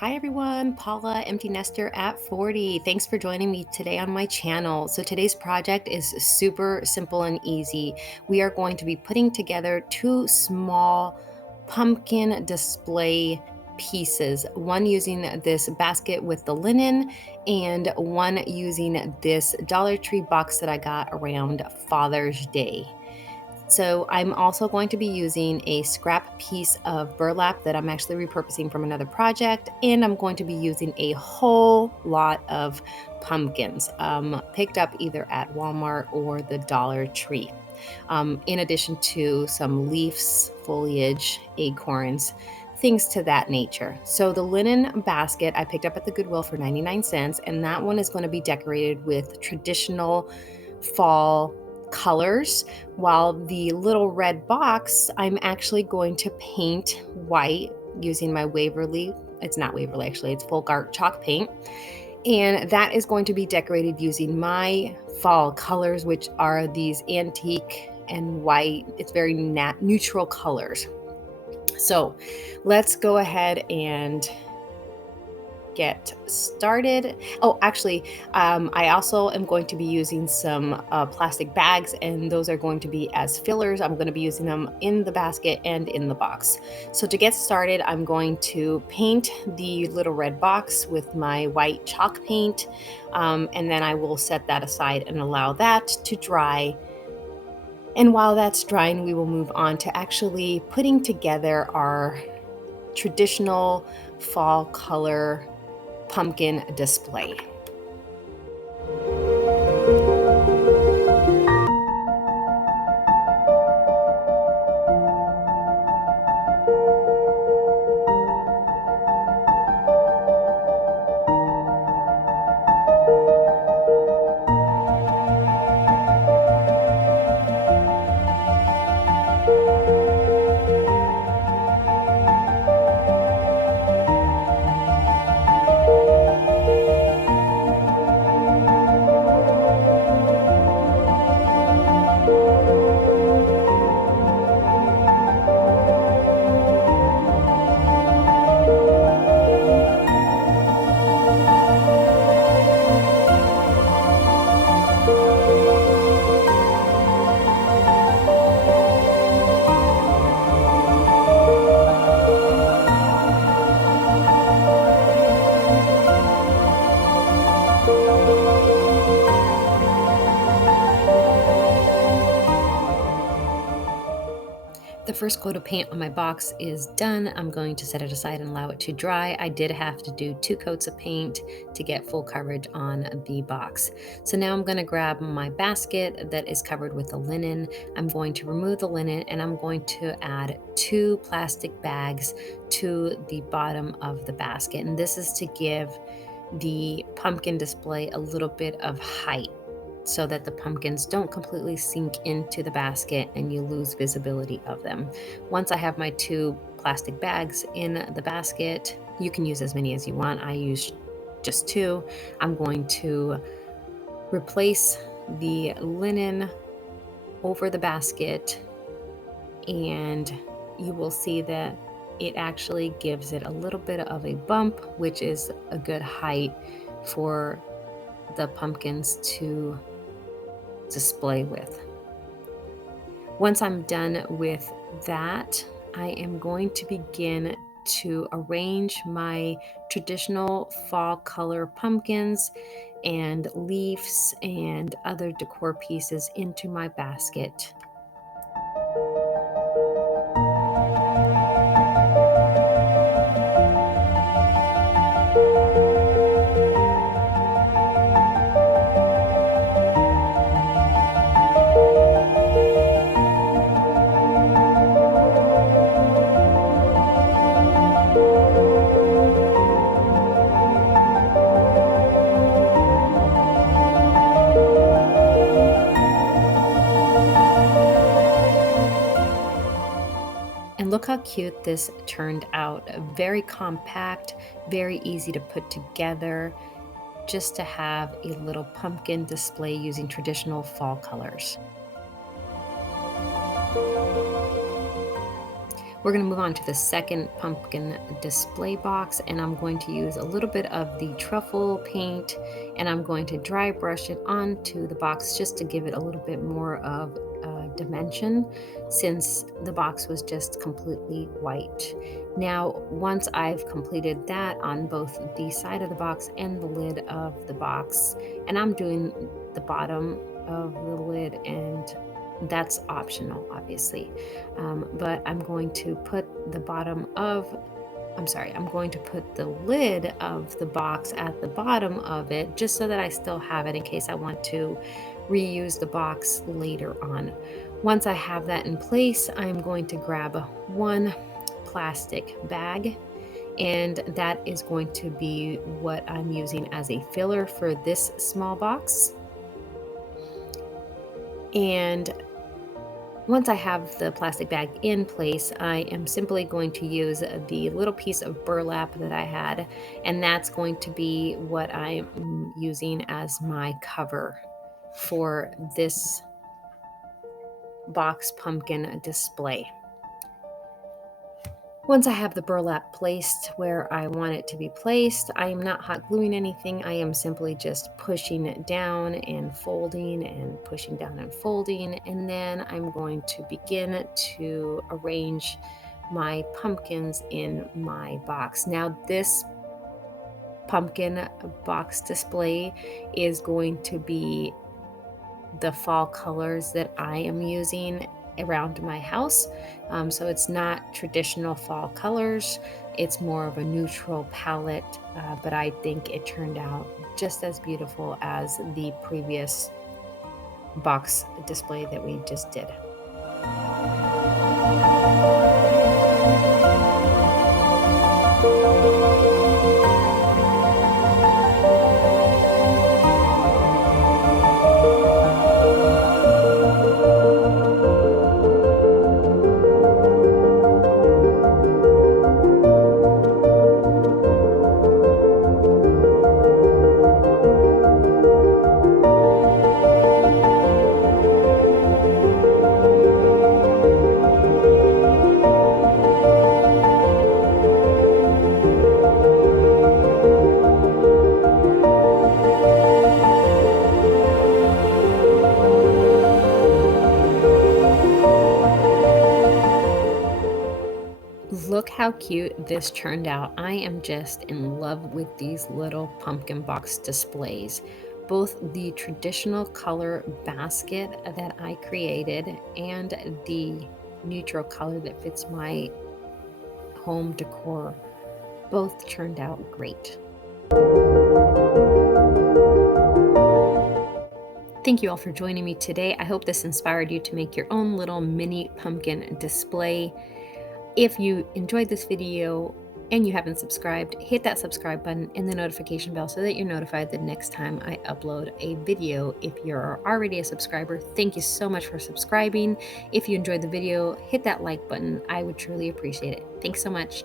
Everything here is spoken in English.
Hi everyone, Paula, empty nester at 40. Thanks for joining me today on my channel. So today's project is super simple and easy. We are going to be putting together two small pumpkin display pieces, one using this basket with the linen and one using this Dollar Tree box that I got around Father's Day. So I'm also going to be using a scrap piece of burlap that I'm actually repurposing from another project, and I'm going to be using a whole lot of pumpkins picked up either at Walmart or the Dollar Tree. In addition to some leaves, foliage, acorns, things to that nature. So the linen basket I picked up at the Goodwill for 99 cents, and that one is going to be decorated with traditional fall colors, while the little red box I'm actually going to paint white using my Waverly. It's not Waverly, actually, it's Folk Art chalk paint. And that is going to be decorated using my fall colors, which are these antique and white. It's very neutral colors. So let's go ahead and get started. Oh, actually, I also am going to be using some plastic bags, and those are going to be as fillers. I'm going to be using them in the basket and in the box. So to get started, I'm going to paint the little red box with my white chalk paint, and then I will set that aside and allow that to dry. And while that's drying, we will move on to actually putting together our traditional fall color pumpkin display. The first coat of paint on my box is done. I'm going to set it aside and allow it to dry. I did have to do 2 coats of paint to get full coverage on the box. So now I'm going to grab my basket that is covered with the linen. I'm going to remove the linen and I'm going to add 2 plastic bags to the bottom of the basket. And this is to give the pumpkin display a little bit of height, so that the pumpkins don't completely sink into the basket and you lose visibility of them. Once I have my 2 plastic bags in the basket, you can use as many as you want. I use just 2. I'm going to replace the linen over the basket, and you will see that it actually gives it a little bit of a bump, which is a good height for the pumpkins to display with. Once I'm done with that, I am going to begin to arrange my traditional fall color pumpkins and leaves and other decor pieces into my basket. And look how cute this turned out. Very compact, very easy to put together, just to have a little pumpkin display using traditional fall colors. We're going to move on to the second pumpkin display box, and I'm going to use a little bit of the truffle paint, and I'm going to dry brush it onto the box just to give it a little bit more of dimension, since the box was just completely white. Now, once I've completed that on both the side of the box and the lid of the box, and I'm doing the bottom of the lid, and that's optional, obviously. But I'm going to put I'm going to put the lid of the box at the bottom of it, just so that I still have it in case I want to reuse the box later on. Once I have that in place, I'm going to grab one plastic bag, and that is going to be what I'm using as a filler for this small box. And once I have the plastic bag in place, I am simply going to use the little piece of burlap that I had, and that's going to be what I'm using as my cover for this box pumpkin display. Once I have the burlap placed where I want it to be placed, I am not hot gluing anything. I am simply just pushing it down and folding and pushing down and folding. And then I'm going to begin to arrange my pumpkins in my box. Now, this pumpkin box display is going to be the fall colors that I am using around my house. So it's not traditional fall colors, it's more of a neutral palette, but I think it turned out just as beautiful as the previous box display that we just did. Look how cute this turned out. I am just in love with these little pumpkin box displays. Both the traditional color basket that I created and the neutral color that fits my home decor both turned out great. Thank you all for joining me today. I hope this inspired you to make your own little mini pumpkin display. If you enjoyed this video and you haven't subscribed, hit that subscribe button and the notification bell so that you're notified the next time I upload a video. If you're already a subscriber, thank you so much for subscribing. If you enjoyed the video, hit that like button. I would truly appreciate it. Thanks so much.